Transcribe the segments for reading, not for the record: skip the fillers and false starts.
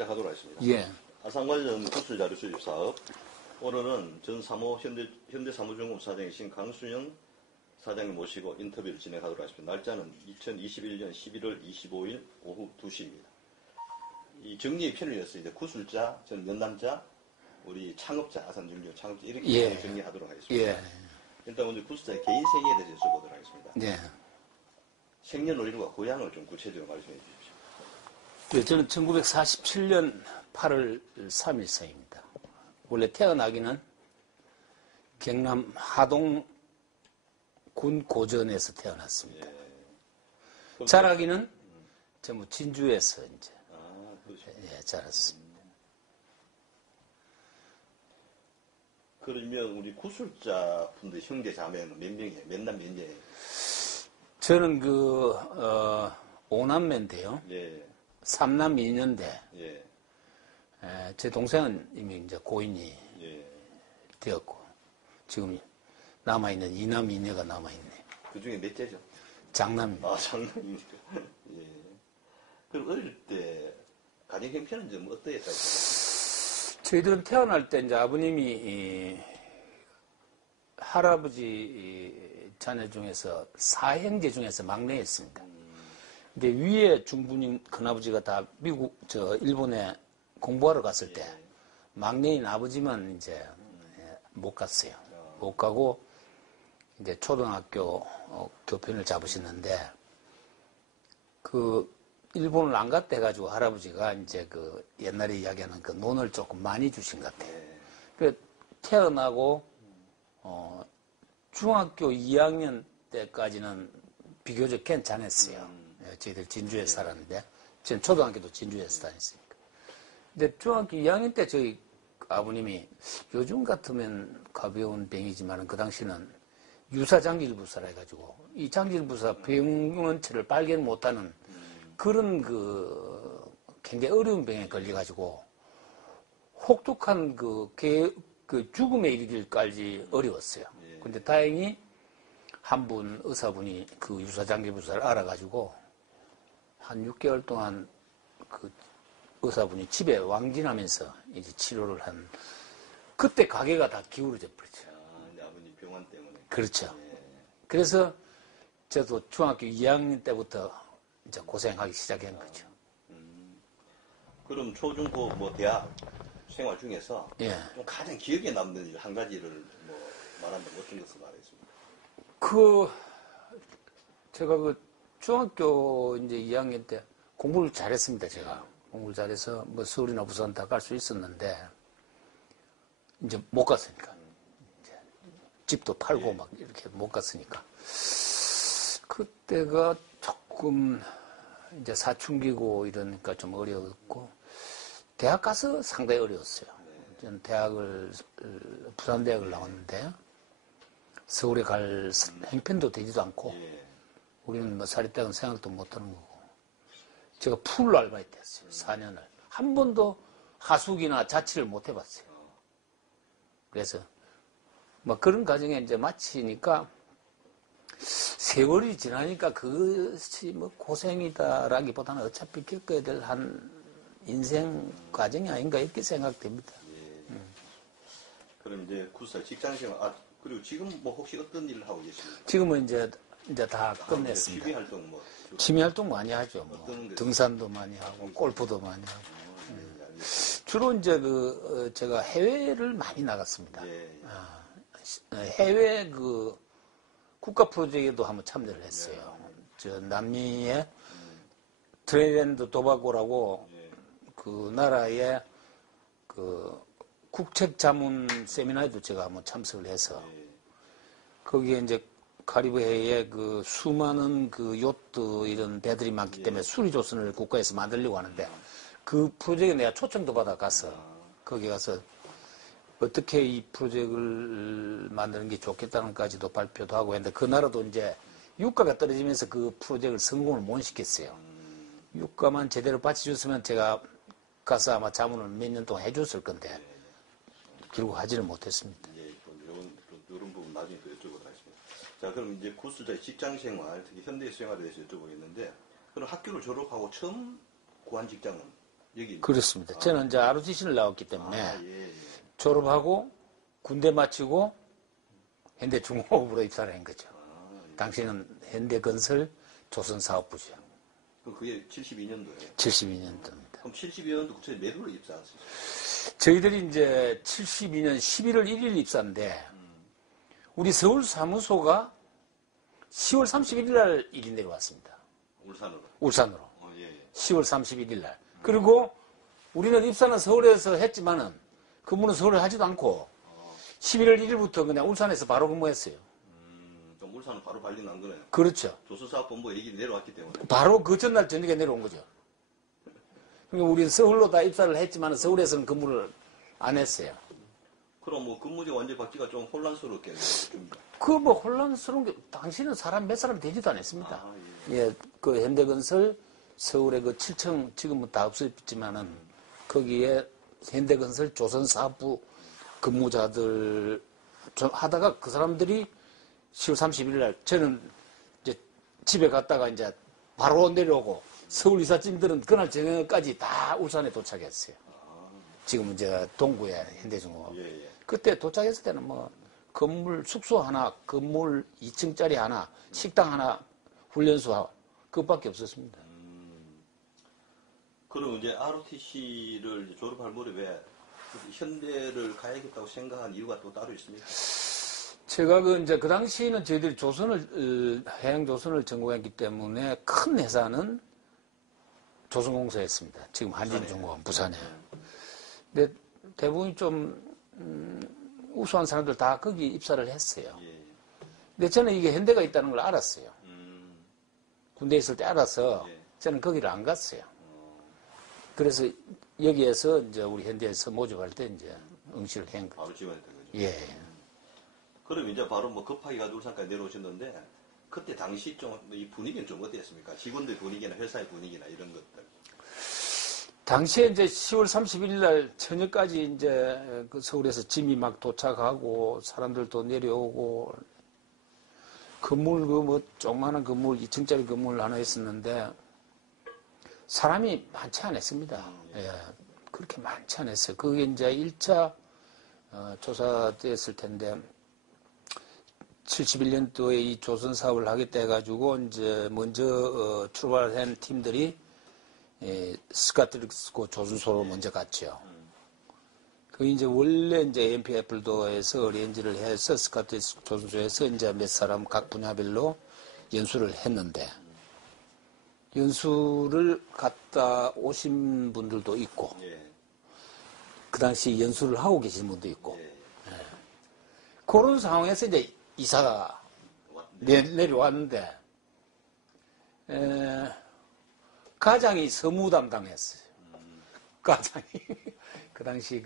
시작하도록 하겠습니다. 예. 아산 관련 구술 자료 수집 사업. 오늘은 전 사모 현대사무중공업 사장이신 강순영 사장님 모시고 인터뷰를 진행하도록 하겠습니다. 날짜는 2021년 11월 25일 오후 2시입니다. 이 정리의 편의에서 이제 구술자, 저는 면담자, 우리 창업자, 아산진료 창업자 이렇게 예. 정리하도록 하겠습니다. 예. 일단 먼저 구술자의 개인 생애에 대해서 여쭤보도록 하겠습니다. 예. 생년월일과 고향을 좀 구체적으로 말씀해 주십시오. 예, 저는 1947년 8월 3일생입니다. 원래 태어나기는 경남 하동 군 고전에서 태어났습니다. 예. 자라기는 전부 진주에서 이제 예, 자랐습니다. 그러면 우리 구술자 분들 형제 자매는 몇 명이에요? 몇남 몇 녀예요? 저는 그 5남매인데요. 예. 3남 2년대. 예. 제 동생은 이미 이제 고인이 예. 되었고 지금 남아있는 2남 2녀가 남아있네. 그 중에 넷째죠? 장남입니다. 아, 장남입니까? 예. 그럼 어릴 때 가정 형편은 좀 어떠했어요? 저희들은 태어날 때 이제 아버님이 할아버지 자녀 중에서 4형제 중에서 막내였습니다. 근데 위에 중부님 큰아버지가 다 미국, 일본에 공부하러 갔을 때 막내인 아버지만 이제 못 갔어요. 못 가고 이제 초등학교 교편을 잡으셨는데 그 일본을 안 갔다 해가지고 할아버지가 이제 그 옛날에 이야기하는 그 논을 조금 많이 주신 것 같아요. 그 태어나고 중학교 2학년 때까지는 비교적 괜찮았어요. 저희들 진주에 살았는데 저는 초등학교도 진주에서 다녔으니까. 근데 중학교 2학년 때 저희 아버님이 요즘 같으면 가벼운 병이지만 그 당시는 유사장질부사라 해가지고 이 장질부사 병원체를 발견 못하는 그런 그 굉장히 어려운 병에 걸려가지고 혹독한 그 죽음에 이르기까지 어려웠어요. 근데 다행히 한 분 의사분이 그 유사장질부사를 알아가지고 한 6개월 동안 그 의사분이 집에 왕진하면서 이제 치료를 한 그때 가게가 다 기울어져 버렸죠. 이제 아버님 병환 때문에. 그렇죠. 예. 그래서 저도 중학교 2학년 때부터 이제 고생하기 시작한 거죠. 그럼 초중고 뭐 대학 생활 중에서 예. 좀 가장 기억에 남는 일 한 가지를 뭐 말한다면 어떤 것을 말했습니다. 제가 중학교 이제 2학년 때 공부를 잘했습니다, 제가. 공부를 잘해서 뭐 서울이나 부산 다 갈 수 있었는데, 이제 못 갔으니까. 이제 집도 팔고 막 이렇게 못 갔으니까. 그때가 조금 이제 사춘기고 이러니까 좀 어려웠고, 대학 가서 상당히 어려웠어요. 저는 부산대학을 나왔는데, 서울에 갈 행편도 되지도 않고, 우리는 뭐 사립대학은 생각도 못 하는 거고. 제가 풀 알바이트 했어요. 4년을. 한 번도 하숙이나 자취를 못 해봤어요. 그래서, 뭐 그런 과정에 이제 마치니까, 세월이 지나니까 그것이 뭐 고생이다라기보다는 어차피 겪어야 될 한 인생 과정이 아닌가 이렇게 생각됩니다. 그럼 이제 구살 직장생활, 그리고 지금 뭐 혹시 어떤 일을 하고 계십니까? 지금은 이제 다 끝냈습니다. 취미 활동 뭐. 취미 활동 많이 하죠. 뭐. 어떤 등산도 많이 하고, 골프도 많이 하고. 알겠습니다. 주로 이제 제가 해외를 많이 나갔습니다. 예. 해외 국가 프로젝트에도 한번 참여를 했어요. 남미의 트리니다드 토바고라고 그 나라의 국책 자문 세미나에도 제가 한번 참석을 해서 거기에 이제 카리브해에 수많은 요트 이런 배들이 많기 때문에 수리조선을 국가에서 만들려고 하는데 그 프로젝트에 내가 초청도 받아 가서 거기 가서 어떻게 이 프로젝트를 만드는 게 좋겠다는 까지도 발표도 하고 했는데 그 나라도 이제 유가가 떨어지면서 그 프로젝트를 성공을 못 시켰어요. 유가만 제대로 받쳐줬으면 제가 가서 아마 자문을 몇 년 동안 해줬을 건데 결국 하지를 못했습니다. 예, 이런 부분 나중에 또 여쭤보도록 하겠습니다. 자, 그럼 이제 구술자의 직장생활, 특히 현대 생활에 대해서 여쭤보겠는데, 그럼 학교를 졸업하고 처음 구한 직장은 여기. 그렇습니다. 저는 이제 ROTC를 나왔기 때문에 예, 예. 졸업하고 군대 마치고 현대중공업으로 입사를 한 거죠. 예. 당시는 현대건설 조선사업부죠. 그럼 그게 72년도에. 72년도입니다. 그럼 72년도 구체에 몇 월에 입사하셨어요? 저희들이 이제 72년 11월 1일 입사인데 우리 서울 사무소가 10월 31일 날 일이 내려왔습니다. 울산으로. 울산으로. 예, 예. 10월 31일 날. 그리고 우리는 입사는 서울에서 했지만은 근무는 서울에 하지도 않고 11월 1일부터 그냥 울산에서 바로 근무했어요. 그럼 울산은 바로 발령 난 거네요. 그렇죠. 조선사업본부 얘기 내려왔기 때문에. 바로 그 전날 저녁에 내려온 거죠. 그러니까 우리는 서울로 다 입사를 했지만 서울에서는 근무를 안 했어요. 그럼 뭐 근무제 완전 받기가 좀 혼란스럽겠네요. 좀. 그 뭐 혼란스러운 게 당시는 사람 몇 사람 되지도 않았습니다. 아, 예, 그 현대건설 서울의 그 7층 지금은 다 없어졌지만은 거기에 현대건설 조선사업부 근무자들 좀 하다가 그 사람들이 10월 31일 날 저는 이제 집에 갔다가 이제 바로 내려오고 서울 이사짐들은 그날 저녁까지 다 울산에 도착했어요. 지금 이제 동구에 현대중공업. 예, 예. 그때 도착했을 때는 뭐 건물 숙소 하나, 건물 2층짜리 하나, 식당 하나, 훈련소 하나 그것밖에 없었습니다. 그럼 이제 ROTC를 졸업할 무렵에 현대를 가야겠다고 생각한 이유가 또 따로 있습니까? 제가 그 당시에는 저희들이 해양조선을 전공했기 때문에 큰 회사는 조선공사였습니다. 지금 한진중공업 부산에. 근데 대부분이 좀 우수한 사람들 다 거기 입사를 했어요. 예. 근데 저는 이게 현대가 있다는 걸 알았어요. 군대에 있을 때 알아서 예. 저는 거기를 안 갔어요. 그래서 여기에서 이제 우리 현대에서 모집할 때 이제 응시를 한 거죠. 바로 지원했던 거죠. 예. 그럼 이제 바로 뭐 급하게 가지고 울산까지 내려오셨는데 그때 당시 좀 이 분위기는 좀 어땠습니까? 직원들 분위기나 회사의 분위기나 이런 것들. 당시에 이제 10월 31일 날 저녁까지 이제 그 서울에서 짐이 막 도착하고 사람들도 내려오고 건물 뭐 조그마한 건물 2층짜리 건물 하나 있었는데 사람이 많지 않았습니다. 예, 그렇게 많지 않았어요. 그게 이제 1차 조사됐을 텐데 71년도에 이 조선 사업을 하겠다 해가지고 이제 먼저 출발한 팀들이 스카트리스코 조선소로 먼저 갔죠. 그 이제 원래 이제 MP애플도에서 렌즈를 해서 스카트리스코 조선소에서 이제 몇 사람 각 분야별로 연수를 했는데 연수를 갔다 오신 분들도 있고 예. 그 당시 연수를 하고 계신 분도 있고 예. 그런 상황에서 이제 이사가 내려왔는데 가장이 서무 담당했어요. 가장이 그 당시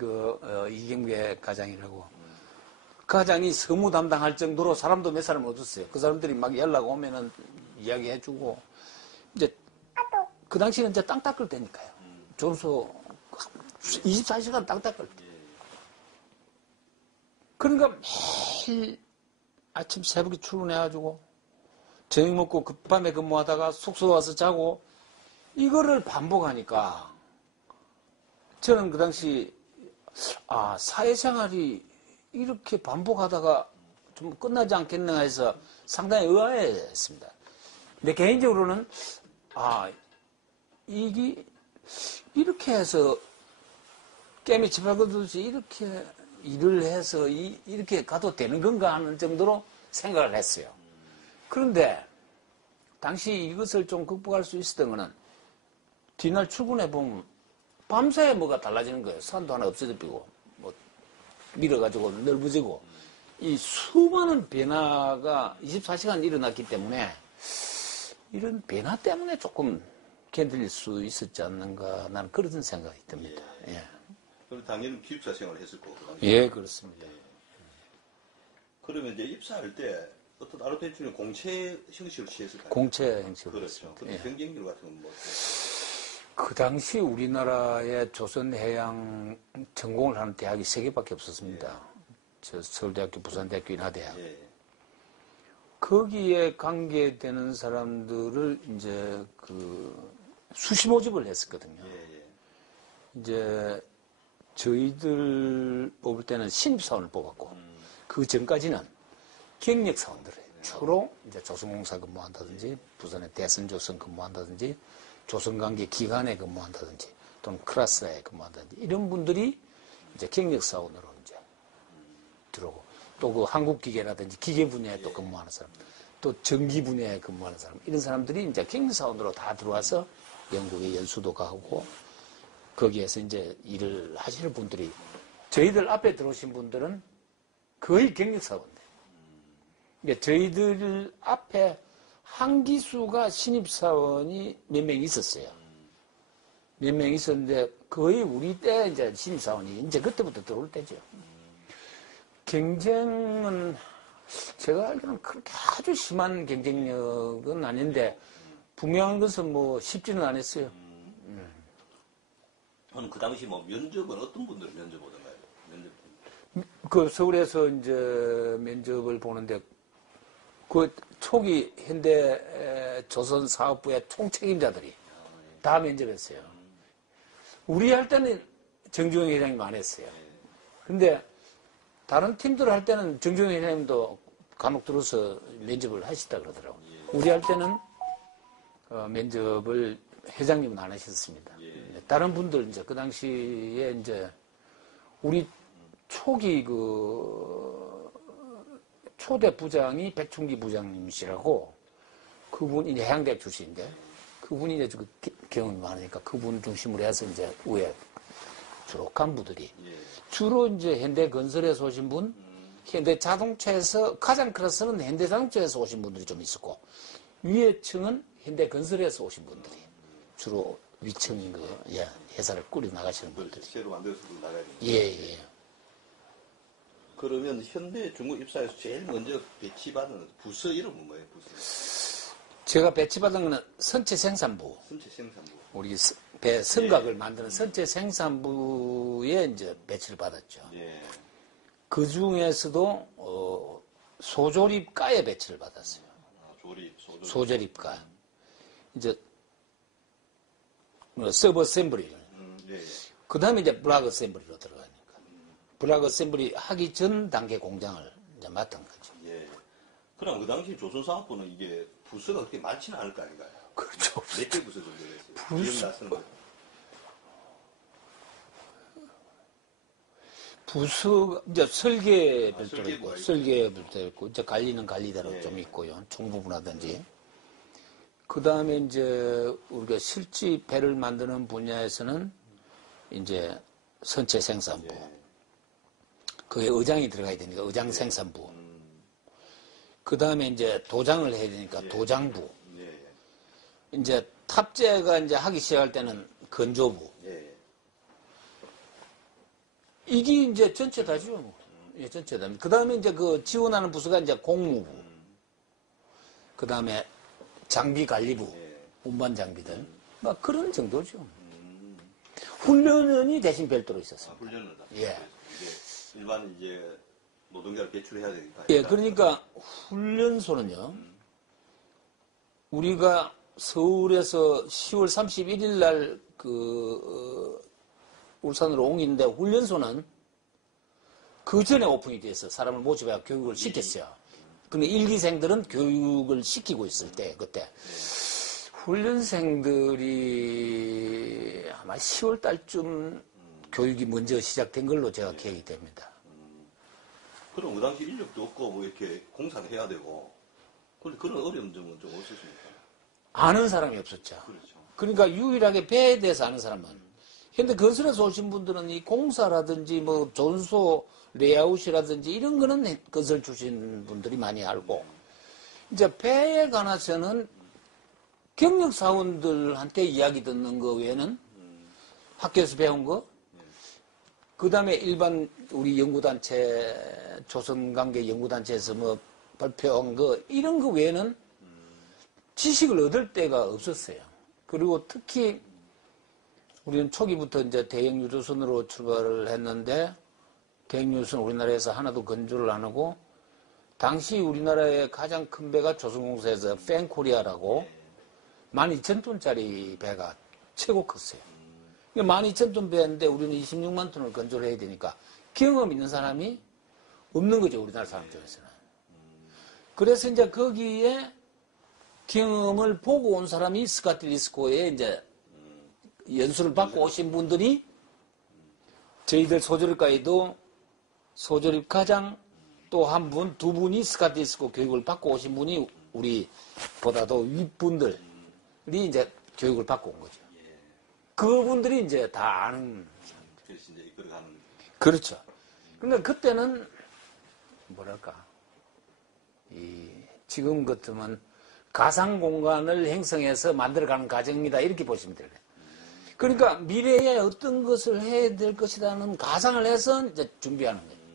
이경계 가장이라고 가장이 서무 담당할 정도로 사람도 몇 사람 얻었어요. 그 사람들이 막 연락 오면은 이야기해주고 이제 그 당시는 이제 땅 닦을 때니까요. 조선소 24시간 땅 닦을 때. 그러니까 매일 아침 새벽에 출근해가지고 저녁 먹고 급밤에 근무하다가 숙소 와서 자고 이거를 반복하니까 저는 그 당시 사회생활이 이렇게 반복하다가 좀 끝나지 않겠나 해서 상당히 의아했습니다. 근데 개인적으로는 이게 이렇게 해서 깨미 집어거듯이 이렇게 일을 해서 이렇게 가도 되는 건가 하는 정도로 생각을 했어요. 그런데 당시 이것을 좀 극복할 수 있었던 거는 뒤날 출근해 보면 밤새 뭐가 달라지는 거예요. 산도 하나 없어지고 뭐 밀어가지고 넓어지고 이 수많은 변화가 24시간 일어났기 때문에 이런 변화 때문에 조금 견딜 수 있었지 않는가 나는 그런 생각이 듭니다. 예. 그럼 당연히 기숙사 생활을 했을 거고. 예, 그렇습니다. 그러면 이제 입사할 때 어떤 ROTC는 공채 형식으로 취했을까요? 공채 형식으로. 그렇죠. 근데 예. 경쟁률 같은 건 뭐? 그 당시 우리나라에 조선해양 전공을 하는 대학이 3개밖에 없었습니다. 저 서울대학교, 부산대학교, 인하대학. 예. 거기에 관계되는 사람들을 이제 수시 모집을 했었거든요. 예. 이제 저희들 뽑을 때는 신입사원을 뽑았고, 그 전까지는 경력사원들이에요. 주로 이제 조선공사 근무한다든지, 부산의 대선조선 근무한다든지, 조선관계 기관에 근무한다든지, 또는 클라스에 근무한다든지, 이런 분들이 이제 경력사원으로 이제 들어오고, 또 그 한국기계라든지 기계 분야에 또 근무하는 사람, 또 전기 분야에 근무하는 사람, 이런 사람들이 이제 경력사원으로 다 들어와서 영국에 연수도 가고, 거기에서 이제 일을 하시는 분들이, 저희들 앞에 들어오신 분들은 거의 경력사원들. 그러니까 저희들 앞에 한기수가 신입사원이 몇 명 있었어요. 몇 명 있었는데 거의 우리 때 이제 신입사원이 이제 그때부터 들어올 때죠. 경쟁은 제가 알기로는 그렇게 아주 심한 경쟁력은 아닌데 분명한 것은 뭐 쉽지는 않았어요. 저는 그 당시 뭐 면접은 어떤 분들을 면접 보던가요? 그 서울에서 이제 면접을 보는데 그 초기 현대 조선 사업부의 총책임자들이 다 면접했어요. 우리 할 때는 정주영 회장님 안 했어요. 근데 다른 팀들 할 때는 정주영 회장님도 간혹 들어서 면접을 하시다 그러더라고요. 우리 할 때는 면접을 회장님은 안 하셨습니다. 다른 분들 이제 그 당시에 이제 우리 초기 그 초대 부장이 백충기 부장님이시라고 그분이 해양대학 출신인데 그분이 이제 그 경험이 많으니까 그분 중심으로 해서 이제 위에 주로 간부들이 주로 이제 현대건설에서 오신 분, 현대자동차에서 가장 클래스는 현대자동차에서 오신 분들이 좀 있었고 위에 층은 현대건설에서 오신 분들이 주로 위층 회사를 꾸려 나가시는 분들이 새로 만들어서 나가야 돼요. 예. 그러면 현대 중국 입사에서 제일 먼저 배치받은 부서 이름은 뭐예요? 부서. 제가 배치받은 거는 선체생산부. 선체생산부. 우리 배 성각을 만드는 선체생산부에 이제 배치를 받았죠. 그 중에서도 소조립과에 배치를 받았어요. 소조립과. 이제 서브 어셈블리. 그 다음에 이제 블락 어셈블리로 들어가니까. 블락 어셈블리 하기 전 단계 공장을 이제 맡은 거죠. 그럼 그 당시 조선사업부는 이게 부서가 그렇게 많지는 않을 거 아닌가요? 그렇죠. 몇 개 부서 정도 됐어요? 부서, 이제 설계 별도로 있고, 설계 별도로 있고, 이제 관리는 관리대로 좀 있고요. 총부분하든지. 그 다음에 이제 우리가 실지 배를 만드는 분야에서는 이제 선체 생산부. 그게 의장이 들어가야 되니까 의장 생산부. 그 다음에 이제 도장을 해야 되니까 도장부. 이제 탑재가 이제 하기 시작할 때는 건조부. 이게 이제 전체 다죠. 전체 다. 그 다음에 이제 그 지원하는 부서가 이제 공무부. 그 다음에 장비관리부. 운반 장비들. 막 그런 정도죠. 훈련원이 대신 별도로 있었어요. 훈련은 다. 예. 일반 이제 노동자를 배출해야 되니까. 그러니까 훈련소는요. 우리가 서울에서 10월 31일 날 울산으로 옮기는데 훈련소는 그 전에 오픈이 돼서 사람을 모집해 교육을 시켰어요. 근데 일기생들은 교육을 시키고 있을 때 그때 훈련생들이 아마 10월 달쯤 교육이 먼저 시작된 걸로 제가 기억이 됩니다. 그럼 그 당시 인력도 없고 뭐 이렇게 공사를 해야 되고 그런 어려운 점은 좀 없었습니까? 아는 사람이 없었죠. 그렇죠. 그러니까 유일하게 배에 대해서 아는 사람은 현대 건설에서 오신 분들은 이 공사라든지 뭐 존소 레이아웃이라든지 이런 거는 건설 출신 분들이 많이 알고 이제 배에 관해서는 경력 사원들한테 이야기 듣는 거 외에는 학교에서 배운 거 그 다음에 일반 우리 연구단체 조선관계 연구단체에서 뭐 발표한 거 이런 거 외에는 지식을 얻을 데가 없었어요. 그리고 특히 우리는 초기부터 이제 대형 유조선으로 출발을 했는데 대형 유조선 우리나라에서 하나도 건조를 안 하고 당시 우리나라의 가장 큰 배가 조선공사에서 팬코리아라고 12,000톤짜리 배가 최고 컸어요. 12,000톤 배인데 우리는 26만 톤을 건조를 해야 되니까 경험 있는 사람이 없는 거죠, 우리나라 사람 중에서는. 그래서 이제 거기에 경험을 보고 온 사람이 스카트 리스코에 이제 연수를 받고 오신 분들이 저희들 소조립과에도 소조립과장 또 한 분, 두 분이 스카트 리스코 교육을 받고 오신 분이 우리보다도 윗분들이 이제 교육을 받고 온 거죠. 그분들이 이제 다 아는. 그래서 이제 이끌어가는. 그렇죠. 근데 그때는 뭐랄까, 지금 같으면 가상 공간을 형성해서 만들어가는 과정이다 이렇게 보시면 돼요. 그러니까 미래에 어떤 것을 해야 될 것이라는 가상을 해서 이제 준비하는 거예요.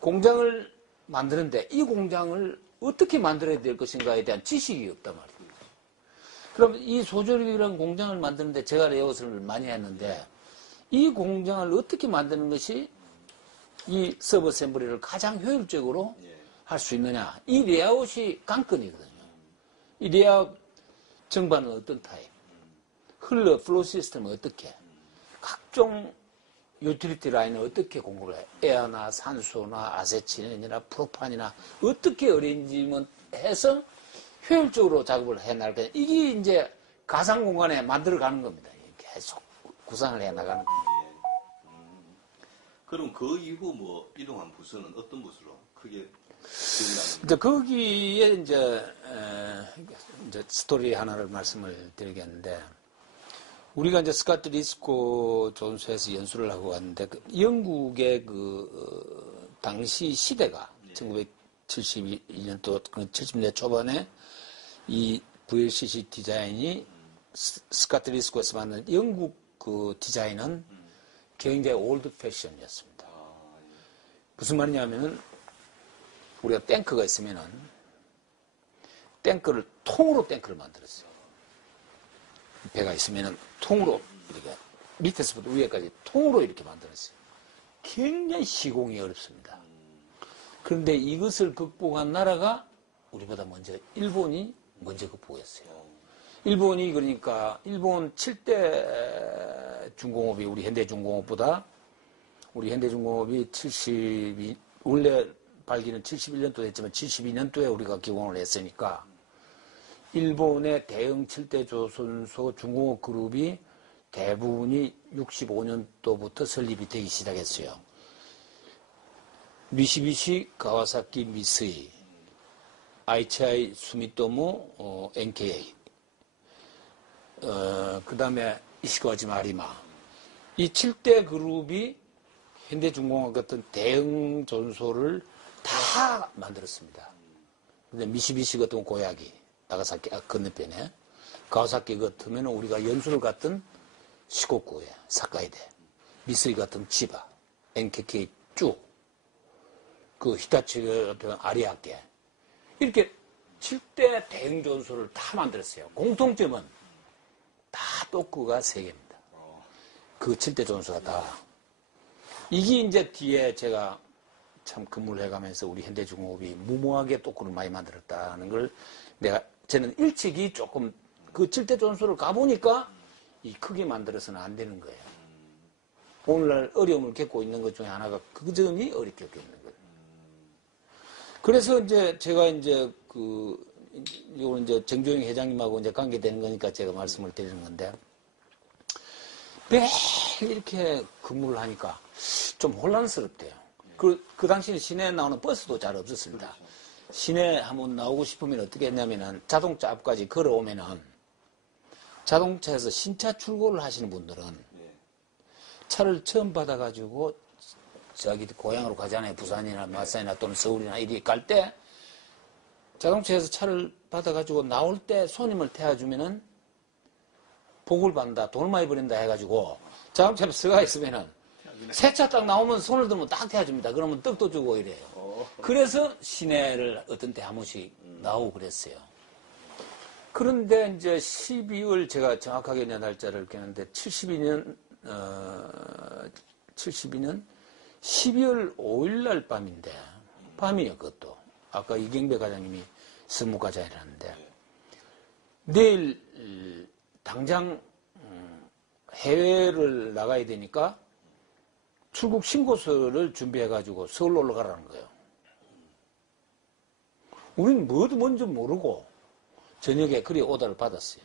공장을 만드는데 이 공장을 어떻게 만들어야 될 것인가에 대한 지식이 없단 말이에요. 그럼 이 소조립이라는 공장을 만드는데 제가 레이아웃을 많이 했는데 이 공장을 어떻게 만드는 것이 이 서브 어셈블리를 가장 효율적으로 할 수 있느냐. 이 레이아웃이 관건이거든요. 이 레이아웃 정반은 어떤 타입, 플로우 시스템은 어떻게, 각종 유틸리티 라인을 어떻게 공부를 해, 에어나 산소나 아세틸렌이나 프로판이나 어떻게 어레인지먼트 해서 효율적으로 작업을 해나갈 거냐. 이게 이제 가상 공간에 만들어가는 겁니다. 계속 구상을 해나가는 겁니다. 그럼 그 이후 뭐 이동한 부서는 어떤 부서로 크게 이제 거기에 이제 스토리 하나를 말씀을 드리겠는데, 우리가 이제 스카트 리스코 존스에서 연수를 하고 왔는데, 영국의 당시 시대가 1972년도, 70년대 초반에 이 VLCC 디자인이 스카트 리스코에서 만든 영국 그 디자인은 굉장히 올드 패션이었습니다. 무슨 말이냐면은, 우리가 탱크가 있으면은 통으로 탱크를 만들었어요. 배가 있으면은 통으로 이렇게 밑에서부터 위에까지 통으로 이렇게 만들었어요. 굉장히 시공이 어렵습니다. 그런데 이것을 극복한 나라가 우리보다 먼저 일본이 먼저 극복했어요. 일본이 그러니까 일본 7대 중공업이 우리 현대중공업보다, 우리 현대중공업이 원래 발기는 71년도 됐지만 72년도에 우리가 기공을 했으니까 일본의 대응 7대 조선소 중공업 그룹이 대부분이 65년도부터 설립이 되기 시작했어요. 미쓰비시, 가와사키, 미쓰이, IHI, 수미토모, NKA, 그 다음에 이시가와지마 아리마. 이 7대 그룹이 현대중공업 같은 대응 전소를 다 만들었습니다. 근데 미쓰비시 같은 고야기, 나가사키 건너편에, 가와사키 같으면 우리가 연수를 갔던 시코쿠에, 사카이데, 미쓰이 같은 치바, NKK 쭉, 그 히타치 같은 아리아케, 이렇게 7대 대응 전소를 다 만들었어요. 공통점은 다 도크가 3개입니다. 그 7대 전소가 다. 이게 이제 뒤에 제가 참 근무를 해가면서 우리 현대중공업이 무모하게 도크를 많이 만들었다는 걸 저는 일찍이 조금 그 7대 전소를 가보니까 이 크게 만들어서는 안 되는 거예요. 오늘날 어려움을 겪고 있는 것 중에 하나가 그 점이 어렵게 겪는 거예요. 그래서 이제 제가 이제 이건 이제 정조영 회장님하고 이제 관계되는 거니까 제가 말씀을 드리는 건데, 매일 이렇게 근무를 하니까 좀 혼란스럽대요. 그 당시에 시내에 나오는 버스도 잘 없었습니다. 시내 한번 나오고 싶으면 어떻게 했냐면은 자동차 앞까지 걸어오면은 자동차에서 신차 출고를 하시는 분들은 차를 처음 받아가지고 저기 고향으로 가잖아요. 부산이나 마산이나 또는 서울이나 이리 갈 때 자동차에서 차를 받아가지고 나올 때 손님을 태워주면은 복을 받는다, 돈을 많이 버린다 해가지고 자동차에 들어가 있으면은 새 차 딱 나오면 손을 들면 딱 태워줍니다. 그러면 떡도 주고 이래요. 그래서 시내를 어떤 때 한 번씩 나오고 그랬어요. 그런데 이제 12월, 제가 정확하게 날짜를 기억하는데 72년 12월 5일 날 밤인데, 밤이에요, 그것도. 아까 이경배 과장님이 선무과장이라는데, 내일 당장 해외를 나가야 되니까 출국 신고서를 준비해가지고 서울로 올라가라는 거예요. 우리는 뭐도 뭔지 모르고 저녁에 그리 오다를 받았어요.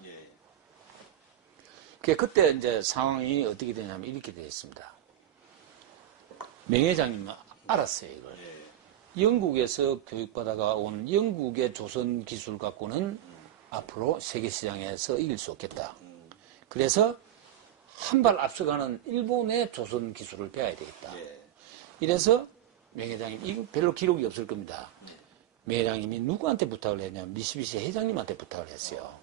그때 이제 상황이 어떻게 되냐면 이렇게 되어 있습니다. 명 회장님은 알았어요, 이걸. 영국에서 교육받아가 온 영국의 조선 기술 갖고는 앞으로 세계시장에서 이길 수 없겠다. 그래서 한 발 앞서가는 일본의 조선 기술을 배워야 되겠다. 이래서 명 회장님, 이거 별로 기록이 없을 겁니다. 명 회장님이 누구한테 부탁을 했냐면 미쓰비시 회장님한테 부탁을 했어요.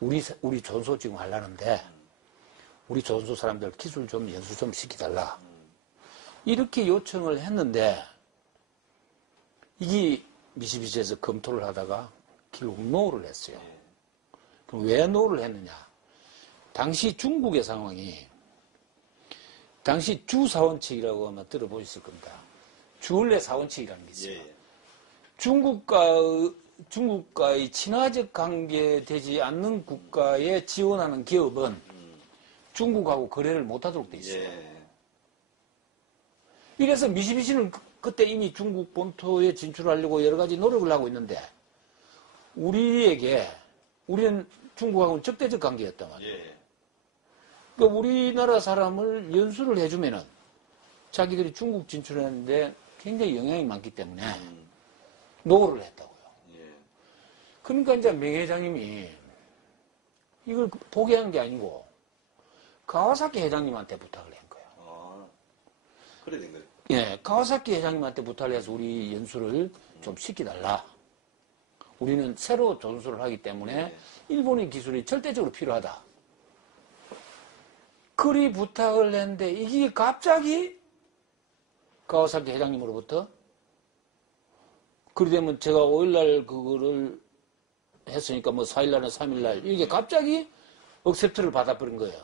우리 전소 지금 하려는데 우리 전소 사람들 기술 좀 연수 좀 시켜달라. 이렇게 요청을 했는데 이게 미쓰비시에서 검토를 하다가 결국 노를 했어요. 그럼 왜 노를 했느냐? 당시 중국의 상황이 당시 주사원칙이라고 아마 들어보셨을 겁니다. 주을래 사원칙이라는 게 있어요. 중국과의 친화적 관계되지 않는 국가에 지원하는 기업은 중국하고 거래를 못하도록 돼 있어요. 이래서 미쓰비시는 그때 이미 중국 본토에 진출하려고 여러 가지 노력을 하고 있는데 우리는 중국하고는 적대적 관계였단 말이에요. 그러니까 우리나라 사람을 연수를 해주면은 자기들이 중국 진출하는데 굉장히 영향이 많기 때문에 노를 했다고요. 그러니까 이제 명 회장님이 이걸 포기한 게 아니고 가와사키 회장님한테 부탁을 한 거예요. 그래 된 거예요? 예, 가와사키 회장님한테 부탁을 해서 우리 연수를 좀 시켜달라. 우리는 새로 전수를 하기 때문에 일본의 기술이 절대적으로 필요하다. 그리 부탁을 했는데 이게 갑자기 가와사키 회장님으로부터 그리 되면 제가 5일날 그거를 했으니까 뭐 4일날이나 3일날 이게 갑자기 억셉트를 받아버린 거예요.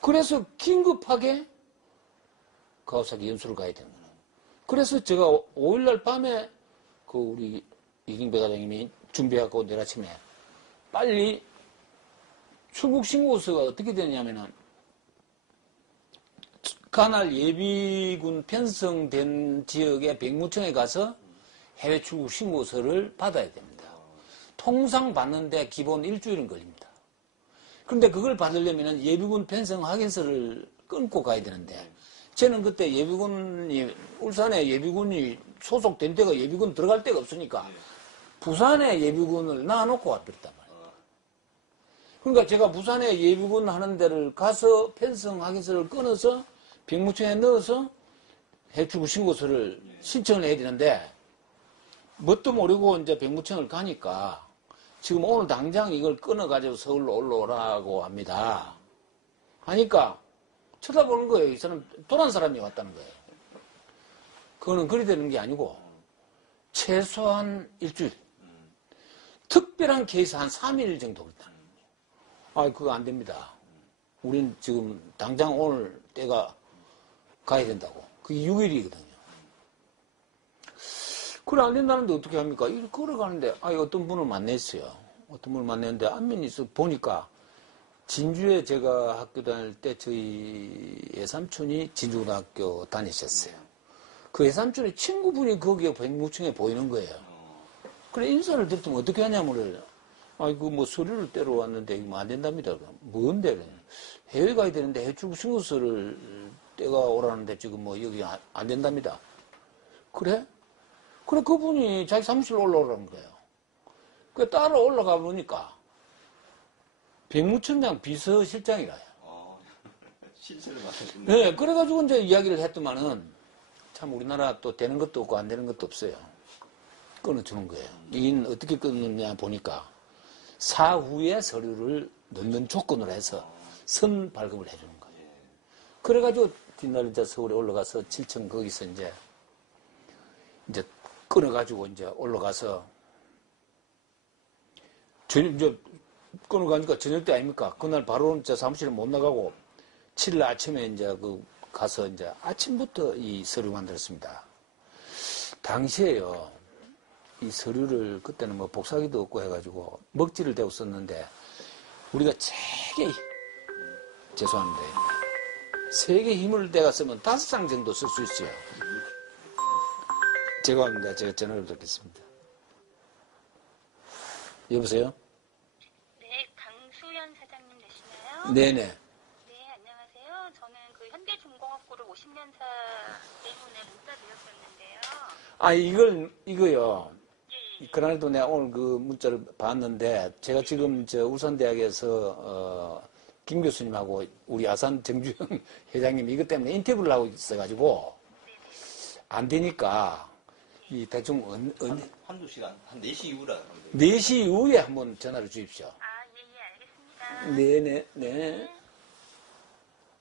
그래서 긴급하게 가와사키 연수를 가야 되는 거예요. 그래서 제가 5일날 밤에 그 우리 이경배 과장님이 준비하고 내일 아침에 빨리 출국 신고서가 어떻게 되냐면은 그날 예비군 편성된 지역의 백무청에 가서 해외 출국 신고서를 받아야 됩니다. 통상 받는데 기본 일주일은 걸립니다. 그런데 그걸 받으려면 예비군 편성 확인서를 끊고 가야 되는데 저는 그때 울산에 예비군이 소속된 데가 예비군 들어갈 데가 없으니까 부산에 예비군을 놔놓고 와버렸단 말이에요. 그러니까 제가 부산에 예비군 하는 데를 가서 편성 확인서를 끊어서 백무청에 넣어서 해출국 신고서를 신청을 해야 되는데 뭣도 모르고 이제 백무청을 가니까 지금 오늘 당장 이걸 끊어가지고 서울로 올라오라고 합니다. 하니까 쳐다보는 거예요. 이 사람 도난 사람이 왔다는 거예요. 그거는 그리 되는 게 아니고 최소한 일주일. 특별한 케이스 한 3일 정도 그랬다는 거예요. 그거 안 됩니다. 우린 지금 당장 오늘 때가 가야 된다고. 그게 6일이거든요. 그래, 안 된다는데 어떻게 합니까? 이렇게 걸어가는데, 어떤 분을 만났어요. 어떤 분을 만났는데, 안면이 있어 보니까, 진주에 제가 학교 다닐 때 저희 외삼촌이 진주고등학교 다니셨어요. 그 외삼촌의 친구분이 거기에 백무청에 보이는 거예요. 그래, 인사를 드렸더니 어떻게 하냐면, 뭐 서류를 떼러 왔는데, 이거 뭐 안 된답니다. 뭔데? 해외 가야 되는데 해외 출국 신고서를 떼가 오라는데 지금 뭐 여기 안 된답니다. 그래? 그래, 그분이 자기 사무실로 올라오라는 거예요. 그 따라 올라가 보니까 백무청장 비서실장이라요. 신세를 맡으셨네. 네, 그래가지고 이제 이야기를 했더만은 참 우리나라 또 되는 것도 없고 안 되는 것도 없어요. 끊어주는 거예요. 이긴 어떻게 끊느냐 보니까 사후에 서류를 넣는 조건으로 해서 선 발급을 해주는 거예요. 그래가지고 뒷날 이제 서울에 올라가서 7층 거기서 이제 끊어가지고 이제 올라가서 이제 끊어가니까 저녁 때 아닙니까? 그날 바로 이제 사무실에 못 나가고 7일 아침에 이제 가서 이제 아침부터 이 서류 만들었습니다. 당시에요. 이 서류를 그때는 뭐 복사기도 없고 해가지고 먹지를 대고 썼는데 우리가 책에 죄송합니다. 3개 힘을 내가 쓰면 5장 정도 쓸 수 있어요. 죄송합니다. 제가 전화를 받겠습니다. 여보세요? 네, 강수연 사장님 되시나요? 네네. 네, 안녕하세요. 저는 그 현대중공업그룹 50년차 때문에 문자 드렸었는데요. 아, 이거요. 그날도 내가 오늘 그 문자를 봤는데, 제가 지금 울산대학에서, 김 교수님하고 우리 아산 정주영 회장님 이것 때문에 인터뷰를 하고 있어가지고, 안 되니까, 이 대충, 한두 시간, 한 4시 이후라. 4시 이후에 한번 전화를 주십시오. 아, 예, 알겠습니다. 네네.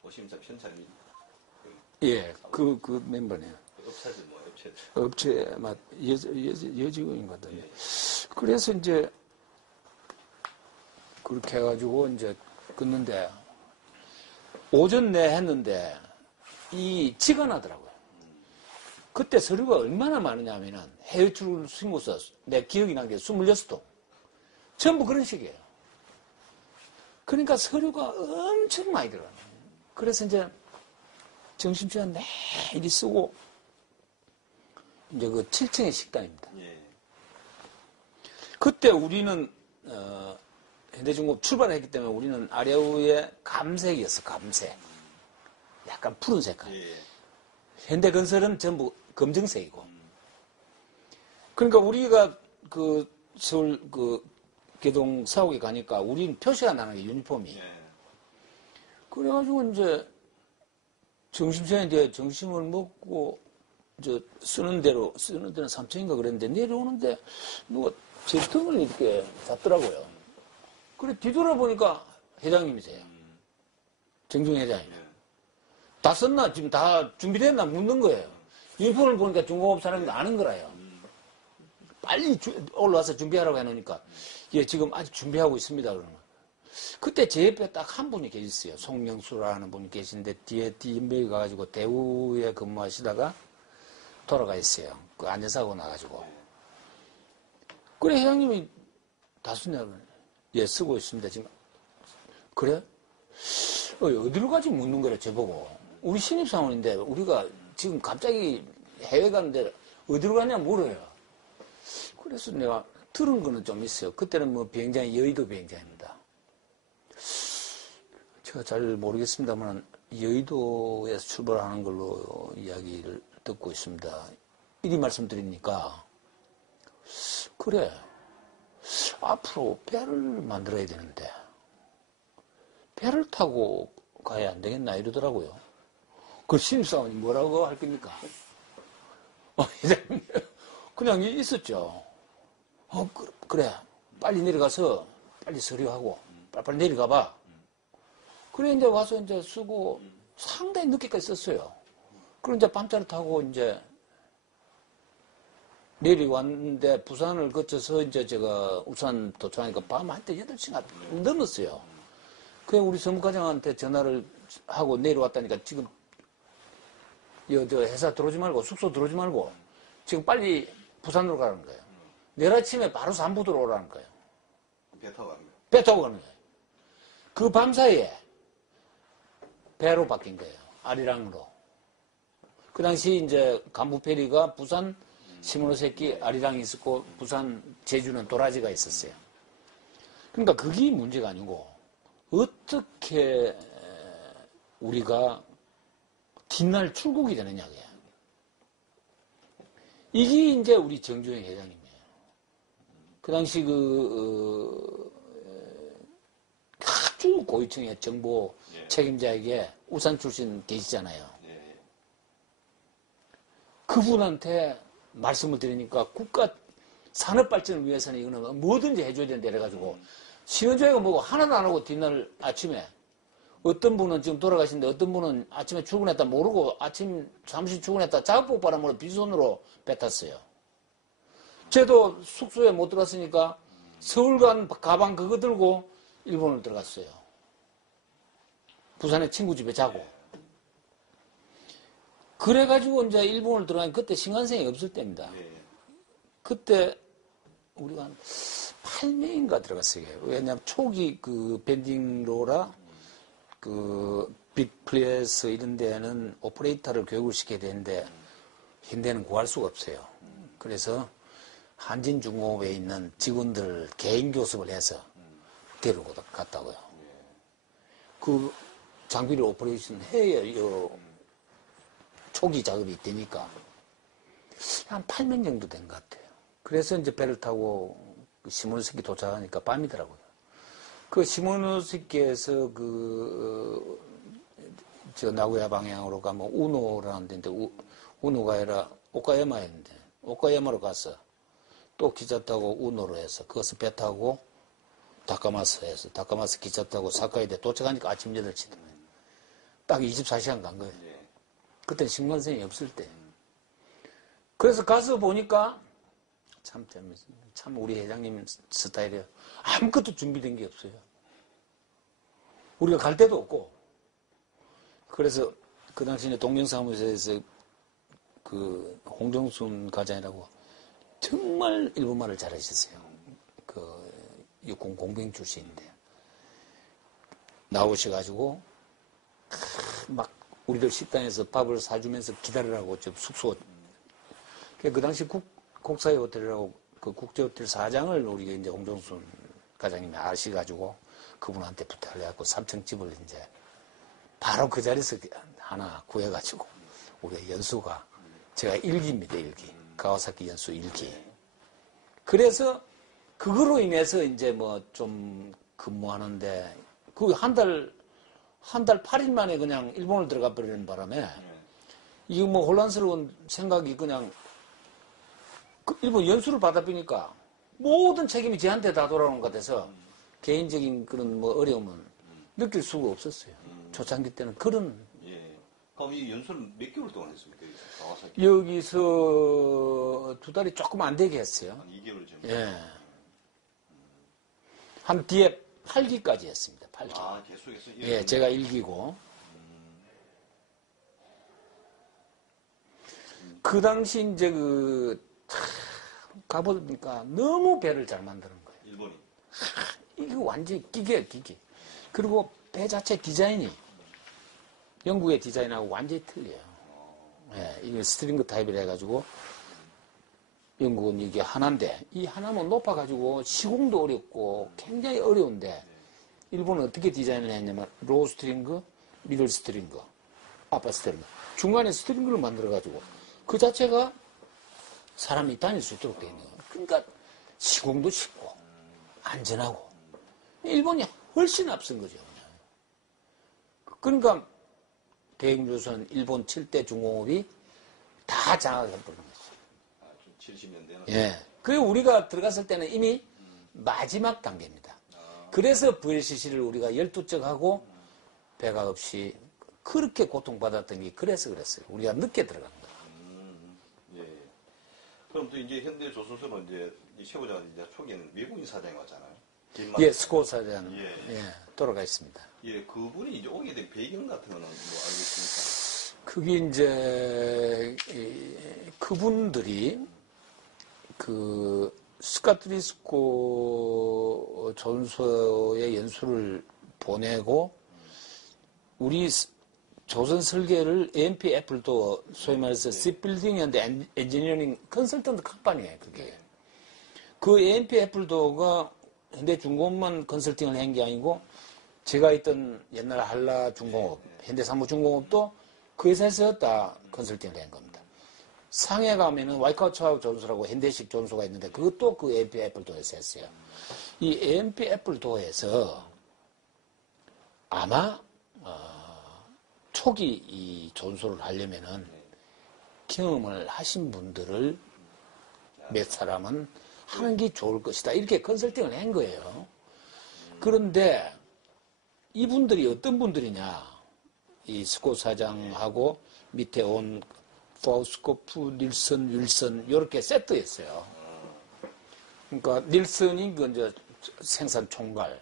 오심사 현찰이 예, 그 멤버네요. 업체들 뭐 업체들. 업체, 여직원인 것 같던데. 그래서 이제, 그렇게 해가지고 이제 끊는데, 오전 내 했는데, 지가 나더라고요. 그때 서류가 얼마나 많으냐면은, 해외 출국 신고서, 내 기억이 난 게 26통. 전부 그런 식이에요. 그러니까 서류가 엄청 많이 들어가요. 그래서 이제, 점심시간 내일이 쓰고, 이제 그 7층의 식당입니다. 예. 그때 우리는 현대중공업 출발했기 때문에 우리는 아래우의 감색이었어. 감색. 약간 푸른 색깔. 예. 현대건설은 전부 검정색이고. 그러니까 우리가 그 서울 그 개동 사옥에 가니까 우리는 표시가 나는 게 유니폼이. 예. 그래가지고 이제 점심시간에 이제 점심을 먹고 쓰는 데는 3층인가 그랬는데 내려오는데 누가 제 등을 이렇게 잡더라고요. 그래 뒤돌아보니까 회장님이세요. 정중 회장님. 다 썼나? 지금 다 준비됐나? 묻는 거예요. 유니폼을 보니까 중공업 사람이 아는 거라요. 빨리 올라와서 준비하라고 해놓으니까 예, 지금 아직 준비하고 있습니다. 그러면. 그때 제 옆에 딱 한 분이 계셨어요. 송명수라는 분이 계신데 뒤에 뒷면에 가가지고 대우에 근무하시다가 돌아가 있어요. 그 안전사고 나가지고. 그래, 회장님이 다 쓰냐고. 예, 쓰고 있습니다. 지금. 그래? 어디로 가지 묻는 거래, 저보고. 우리 신입사원인데, 우리가 지금 갑자기 해외 가는데 어디로 가냐 물어요. 그래서 내가 들은 거는 좀 있어요. 그때는 뭐 비행장이 여의도 비행장입니다. 제가 잘 모르겠습니다만, 여의도에서 출발하는 걸로 이야기를 듣고 있습니다. 이리 말씀드리니까 그래 앞으로 배를 만들어야 되는데 배를 타고 가야 안 되겠나 이러더라고요. 그 신입사원이 뭐라고 할 겁니까? 그냥 있었죠. 그래 빨리 내려가서 빨리 서류하고 빨리 내려가봐. 그래 이제 와서 이제 쓰고 상당히 늦게까지 썼어요. 그럼 이제 밤차를 타고 이제 내려왔는데 부산을 거쳐서 이제 제가 울산 도착하니까 밤 한때 8시가 넘었어요. 그래 우리 선무과장한테 전화를 하고 내려왔다니까 지금 저 회사 들어오지 말고 숙소 들어오지 말고 지금 빨리 부산으로 가는 거예요. 내일 아침에 바로 삼부도로 오라는 거예요. 배 타고 가는 거예요. 배 타고 가는 거예요. 그 밤 사이에 배로 바뀐 거예요. 아리랑으로. 그 당시 이제 간부페리가 부산 시모노세키 아리랑이 있었고 부산 제주는 도라지가 있었어요. 그러니까 그게 문제가 아니고 어떻게 우리가 뒷날 출국이 되느냐고요. 이게 이제 우리 정주영 회장님이에요. 그 당시 아주 고위층의 정보 책임자에게 울산 출신 계시잖아요. 그분한테 말씀을 드리니까 국가 산업 발전을 위해서는 이거는 뭐든지 해줘야 된다 이래가지고 신원조회가 뭐고 하나도 안 하고 뒷날 아침에 어떤 분은 지금 돌아가신데 어떤 분은 아침에 출근했다 모르고 아침 잠시 출근했다 작업 바람으로 빈손으로 배 탔어요. 저도 숙소에 못 들어갔으니까 서울 간 가방 그거 들고 일본을 들어갔어요. 부산에 친구 집에 자고. 그래가지고 이제 일본을 들어가니 그때 신간생이 없을 때입니다. 그때 우리가 한 8명인가 들어갔어요. 왜냐면 초기 그 밴딩로라 그 빅플레이스 이런 데는 오퍼레이터를 교육을 시켜야 되는데 현대는 구할 수가 없어요. 그래서 한진중공업에 있는 직원들 개인 교습을 해서 데리고 갔다고요. 그 장비를 오퍼레이션 해야 초기 작업이 되니까 한 8명 정도 된 것 같아요. 그래서 이제 배를 타고 시모노세키 도착하니까 밤이더라고요. 그 시모노세키에서 저 나고야 방향으로 가면 우노라는 데인데 우노가 아니라 오카야마였는데 오카야마로 가서 또 기차 타고 우노로 해서 거기서 배 타고 다카마스 해서 다카마스 기차 타고 사카이데 도착하니까 아침 8시 딱 24시간 간 거예요. 그때는 신간선이 없을 때. 그래서 가서 보니까 참 우리 회장님 스타일이에요. 아무것도 준비된 게 없어요. 우리가 갈 데도 없고. 그래서 그 당시에 동명사무소에서 그 홍정순 과장이라고 정말 일본말을 잘하셨어요. 그 육군 공병 출신인데 나오셔가지고 막 우리들 식당에서 밥을 사주면서 기다리라고 저 숙소. 그 당시 국사의 호텔이라고 그 국제호텔 사장을 우리 이제 홍정순 과장님이 아시가지고 그분한테 부탁을 해갖고 3층 집을 이제 바로 그 자리에서 하나 구해가지고 우리 연수가 제가 일기입니다, 일기. 가와사키 연수 일기. 그래서 그거로 인해서 이제 뭐 좀 근무하는데 그 한 달 8일 만에 그냥 일본을 들어가 버리는 바람에 이거 뭐 혼란스러운 생각이 그냥 그 일본 연수를 받아보니까 모든 책임이 저한테 다 돌아오는 것 같아서 개인적인 그런 뭐 어려움은 느낄 수가 없었어요. 초창기 때는 그런. 예. 그럼 이 연수를 몇 개월 동안 했습니까? 가와사키. 여기서 2달이 조금 안 되게 했어요. 한 2개월 정도. 예. 한 뒤에 8기까지 했습니다. 8기. 아, 계속해서? 예, 제가 1기고. 그 당시 이제 가보니까 너무 배를 잘 만드는 거예요. 일본이. 이거 완전히 기계예요, 기계. 그리고 배 자체 디자인이 영국의 디자인하고 완전히 틀려요. 예, 이게 스트링크 타입이라 해가지고 영국은 이게 하나인데 이 하나면 높아가지고 시공도 어렵고 굉장히 어려운데 일본은 어떻게 디자인을 했냐면 로우 스트링크, 미들 스트링크, 아빠 스트링크 중간에 스트링크를 만들어가지고 그 자체가 사람이 다닐 수 있도록 되어 있는 거예요. 그러니까 시공도 쉽고 안전하고 일본이 훨씬 앞선 거죠. 그러니까 대행조선 일본 7대 중공업이 다 장악해버린 거죠. 아, 좀 70년대는. 예. 그리고 우리가 들어갔을 때는 이미 마지막 단계입니다. 그래서 VLCC를 우리가 12척 하고 배가 없이 그렇게 고통받았던 게 그래서 그랬어요. 우리가 늦게 들어간 거예요. 예. 그럼 또 이제 현대 조선소는 이제 이 최 부장은 이제 초기에는 외국인 사장이 왔잖아요. 예, 스코 사장. 예. 예, 돌아가 있습니다. 예, 그분이 이제 오게 된 배경 같은 거는 뭐 알겠습니까? 그게 이제 그분들이 그 스카트리스코 전소의 연수를 보내고 우리 조선 설계를 AMP 애플도 소위 말해서 시빌딩 앤드 엔지니어링 컨설턴트 컴퍼니예요, 그게. 그 AMP 애플도가 현대중공업만 컨설팅을 한 게 아니고 제가 있던 옛날 한라중공업, 현대사무중공업도 그 회사에서 다 컨설팅을 한 겁니다. 상해 가면은 와이카우차우 전소라고 현대식 전소가 있는데 그것도 그 AMP 애플도에서 했어요. 이 AMP 애플도에서 아마 초기 이 전소를 하려면은 경험을 하신 분들을 몇 사람은 하는 게 좋을 것이다. 이렇게 컨설팅을 한 거예요. 그런데 이분들이 어떤 분들이냐. 이 스코 사장하고 밑에 온 파우스코프, 닐슨, 윌슨 이렇게 세트였어요. 그러니까 닐슨이 그 이제 생산 총괄,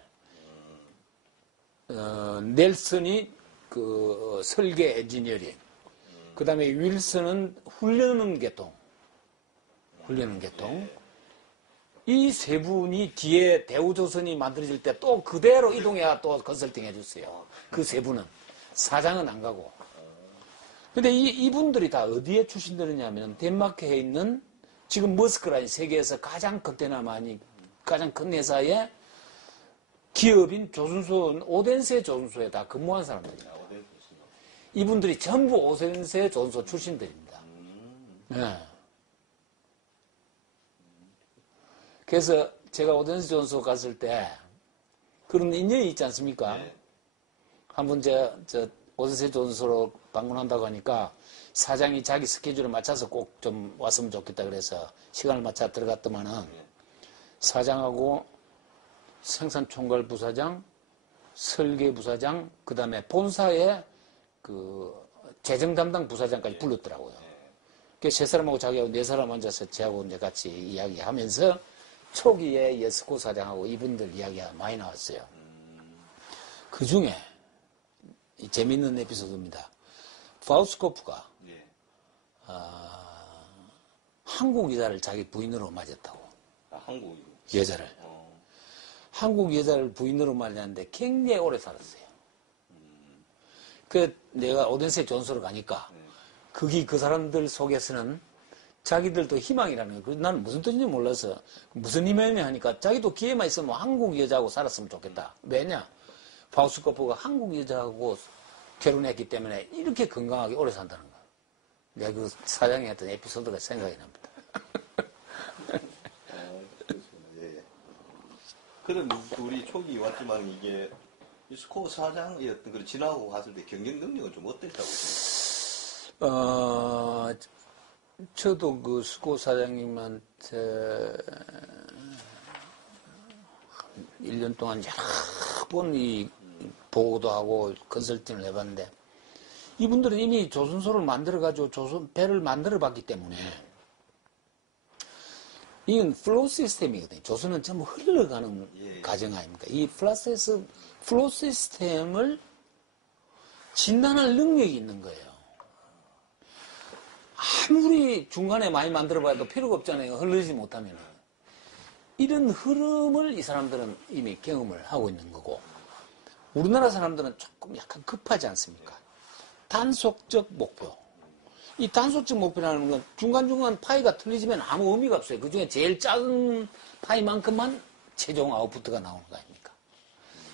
넬슨이 그 설계 엔지니어링, 그 다음에 윌슨은 훈련은 계통, 이 세 분이 뒤에 대우조선이 만들어질 때 또 그대로 이동해야 또 컨설팅 해줬어요. 그 세 분은. 사장은 안 가고. 근데 이분들이 다 어디에 출신들이냐면 덴마크에 있는 지금 머스크라인 세계에서 가장 가장 큰 회사의 기업인 조선소, 오덴세 조선소에 다 근무한 사람들이에요. 이분들이 전부 오덴세 조선소 출신들입니다. 네. 그래서 제가 오덴세 조선소 갔을 때 그런 인연이 있지 않습니까? 네. 한번 오덴세 조선소로 방문한다고 하니까 사장이 자기 스케줄에 맞춰서 꼭 좀 왔으면 좋겠다 그래서 시간을 맞춰 들어갔더만은 사장하고 생산총괄 부사장, 설계 부사장, 그 다음에 본사의 그 재정 담당 부사장까지 불렀더라고요. 그래서 세 사람하고 자기하고 네 사람 앉아서 저하고 이제 같이 이야기하면서 초기에 예스코 사장하고 이분들 이야기가 많이 나왔어요. 그 중에 재미있는 에피소드입니다. 파우스코프가 한국 여자를 자기 부인으로 맞았다고. 한국 여자를. 한국 여자를 부인으로 맞았는데 굉장히 오래 살았어요. 그 내가 오덴세 조선소로 가니까 그 사람들 속에서는 자기들도 희망이라는 거예요. 나는 무슨 뜻인지 몰라서 무슨 희망이냐 하니까 자기도 기회만 있으면 한국 여자하고 살았으면 좋겠다. 왜냐? 파우스코프가 한국 여자하고 결혼했기 때문에 이렇게 건강하게 오래 산다는 거예요. 내가 그 사장이 했던 에피소드가 생각이 납니다. 예. 그런 우리 초기 왔지만 이게 스코 사장이었던 걸 지나고 갔을 때 경영 능력은 좀 어땠다고 생각해요? 저도 그 스코 사장님한테 1년 동안 여러 번 보고도 하고 컨설팅을 해봤는데 이분들은 이미 조선소를 만들어가지고 배를 만들어봤기 때문에 이건 플로우 시스템이거든요. 조선은 전부 흘러가는 과정 아닙니까? 이 플로우 시스템을 진단할 능력이 있는 거예요. 아무리 중간에 많이 만들어봐도 필요가 없잖아요. 흐르지 못하면. 이런 흐름을 이 사람들은 이미 경험을 하고 있는 거고 우리나라 사람들은 조금 약간 급하지 않습니까? 단속적 목표. 이 단속적 목표라는 건 중간중간 파이가 틀리지면 아무 의미가 없어요. 그 중에 제일 작은 파이만큼만 최종 아웃풋가 나오는 거 아닙니까?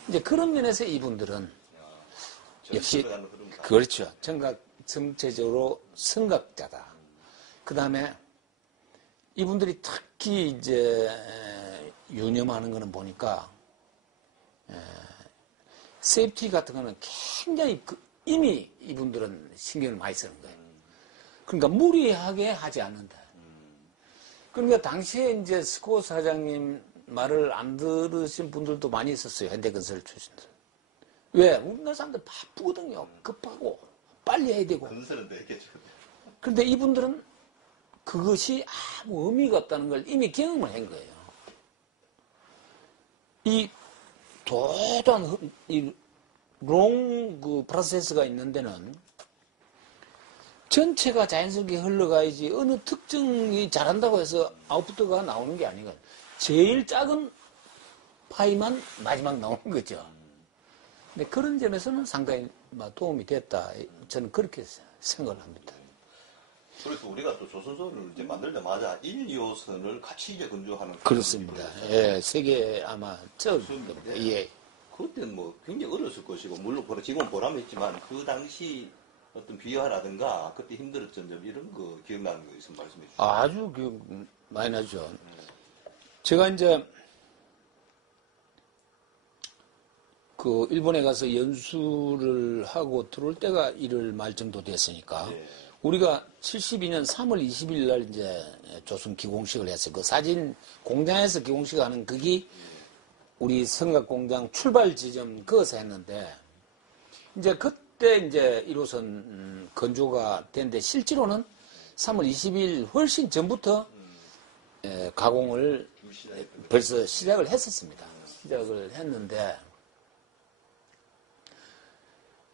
이제 그런 면에서 이분들은 역시 그렇죠. 전체적으로 선각자다. 그 다음에 이분들이 특히 이제 유념하는 거는 보니까 세이프티 같은 거는 굉장히 이미 이분들은 신경을 많이 쓰는 거예요. 그러니까 무리하게 하지 않는다. 그러니까 당시에 이제 스코 사장님 말을 안 들으신 분들도 많이 있었어요. 현대건설 출신들. 왜? 우리나라 사람들 바쁘거든요. 급하고 빨리 해야 되고. 건설은 더 했겠죠. 그런데 이분들은 그것이 아무 의미가 없다는 걸 이미 경험을 한 거예요. 이 도도한 롱 프로세스가 있는 데는 전체가 자연스럽게 흘러가야지 어느 특정이 잘한다고 해서 아웃풋가 나오는 게 아니거든요. 제일 작은 파이만 마지막 나오는 거죠. 근데 그런 점에서는 상당히 도움이 됐다. 저는 그렇게 생각을 합니다. 그래서 우리가 또 조선소를 이제 만들자마자 1, 2호선을 같이 이제 건조하는. 그렇습니다. 예, 세계 아마 예. 그때는 뭐 굉장히 어려웠을 것이고, 물론 지금은 보람했지만, 그 당시 어떤 비화라든가, 그때 힘들었던 점, 이런 거 기억나는 거 있으면 말씀해 주시죠. 아주 기억 많이 나죠. 제가 이제, 그, 일본에 가서 연수를 하고 들어올 때가 1월 말 정도 됐으니까, 우리가 72년 3월 20일 날 이제 조선 기공식을 했어요. 그 사진 공장에서 기공식을 하는 그게 우리 성각공장 출발 지점 그것을 했는데, 이제 그때 이제 1호선 건조가 됐는데, 실제로는 3월 20일 훨씬 전부터 가공을 벌써 시작을 했었습니다. 시작을 했는데,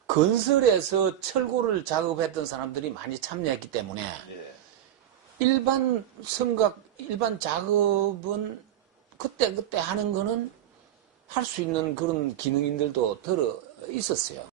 건설에서 철골을 작업했던 사람들이 많이 참여했기 때문에, 일반 작업은 그때 하는 거는 할 수 있는 그런 기능인들도 들어 있었어요.